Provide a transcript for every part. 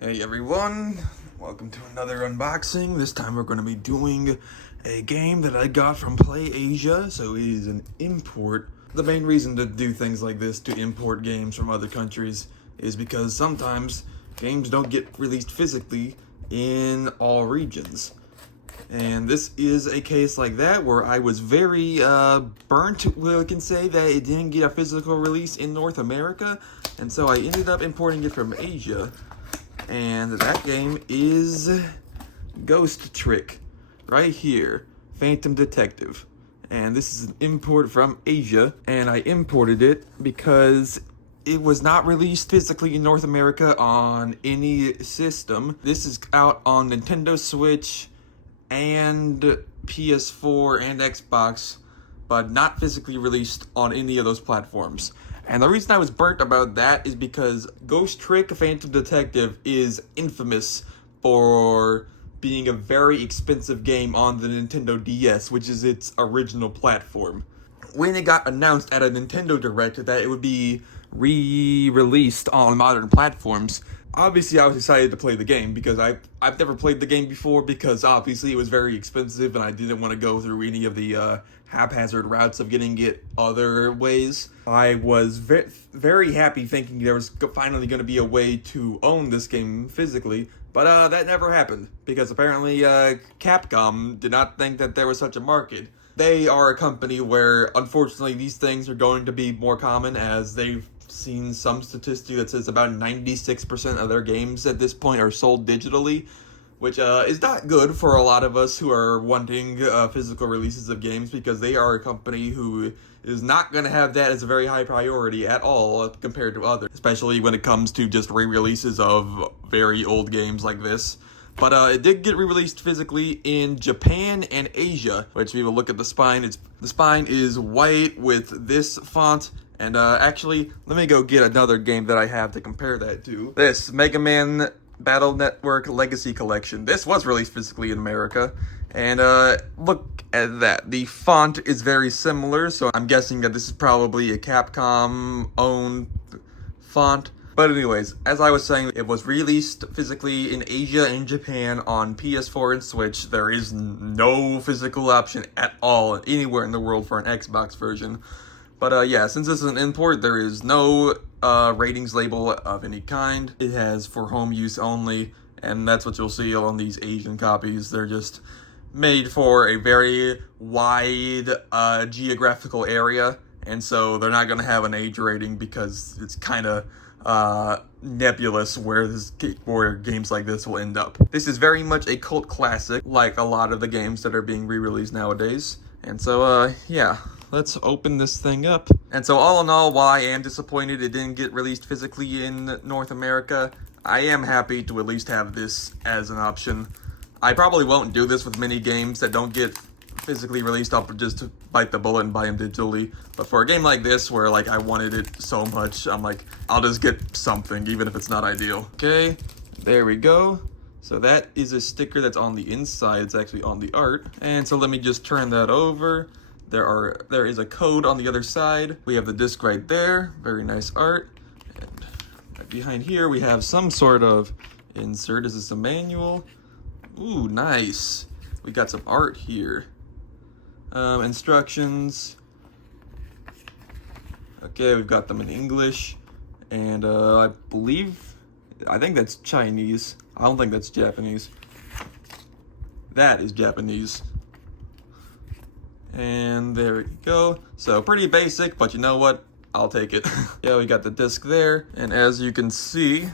Hey everyone, welcome to another unboxing. This time we're going to be doing a game that I got from PlayAsia, so it is an import. The main reason to do things like this, to import games from other countries, is because sometimes games don't get released physically in all regions. And this is a case like that where I was very burnt, we can say, that it didn't get a physical release in North America, and so I ended up importing it from Asia. And that game is Ghost Trick, right here, Phantom Detective. And this is an import from Asia, and I imported it because it was not released physically in North America on any system. This is out on Nintendo Switch and PS4 and Xbox, but not physically released on any of those platforms. And the reason I was burnt about that is because Ghost Trick Phantom Detective is infamous for being a very expensive game on the Nintendo DS, which is its original platform. When it got announced at a Nintendo Direct that it would be re-released on modern platforms, obviously I was excited to play the game because I've never played the game before, because obviously it was very expensive and I didn't want to go through any of the haphazard routes of getting it other ways. I was very happy thinking there was finally going to be a way to own this game physically, but that never happened because apparently Capcom did not think that there was such a market. They are a company where unfortunately these things are going to be more common, as they've seen some statistic that says about 96% of their games at this point are sold digitally, which is not good for a lot of us who are wanting physical releases of games, because they are a company who is not going to have that as a very high priority at all compared to others, especially when it comes to just re-releases of very old games like this. But it did get re-released physically in Japan and Asia, which we will look at the spine. The spine is white with this font. And actually, let me go get another game that I have to compare that to. This, Mega Man Battle Network Legacy Collection. This was released physically in America. And look at that. The font is very similar, so I'm guessing that this is probably a Capcom-owned font. But anyways, as I was saying, it was released physically in Asia and Japan on PS4 and Switch. There is no physical option at all anywhere in the world for an Xbox version. But yeah, since this is an import, there is no ratings label of any kind. It has for home use only, and that's what you'll see on these Asian copies. They're just made for a very wide geographical area, and so they're not going to have an age rating because it's kind of nebulous where games like this will end up. This is very much a cult classic, like a lot of the games that are being re-released nowadays. And so, yeah. Let's open this thing up. And so all in all, while I am disappointed it didn't get released physically in North America, I am happy to at least have this as an option. I probably won't do this with many games that don't get physically released. I'll just bite the bullet and buy them digitally. But for a game like this, where like I wanted it so much, I'm like, I'll just get something, even if it's not ideal. Okay, there we go. So that is a sticker that's on the inside. It's actually on the art. And so let me just turn that over. There is a code on the other side. We have the disc right there. Very nice art. And right behind here we have some sort of insert. Is this a manual? Ooh, nice. We got some art here. Instructions. Okay, we've got them in English. And I think that's Chinese. I don't think that's Japanese. That is Japanese. And there we go. So pretty basic, but you know what? I'll take it. Yeah, we got the disc there. And as you can see,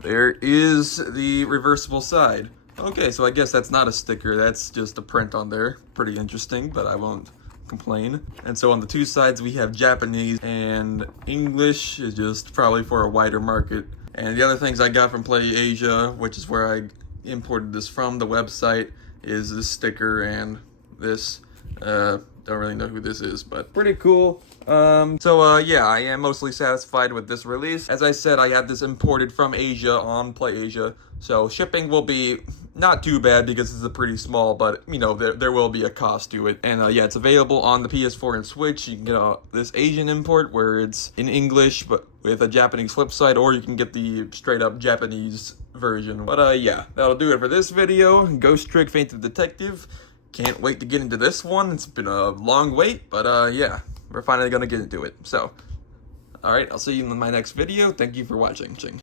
there is the reversible side. Okay, so I guess that's not a sticker. That's just a print on there. Pretty interesting, but I won't complain. And so on the two sides, we have Japanese, and English is just probably for a wider market. And the other things I got from PlayAsia, which is where I imported this from, the website, is this sticker and this. Don't really know who this is, but pretty cool. Yeah, I am mostly satisfied with this release. As I said, I had this imported from Asia on PlayAsia, so shipping will be not too bad because it's a pretty small, but you know, there will be a cost to it. And yeah, it's available on the PS4 and Switch. You can get this Asian import where it's in English but with a Japanese flip side, or you can get the straight up Japanese version. But yeah, that'll do it for this video. Ghost Trick Fainted Detective. Can't wait to get into this one. It's been a long wait, but yeah, we're finally gonna get into it. So, alright, I'll see you in my next video. Thank you for watching.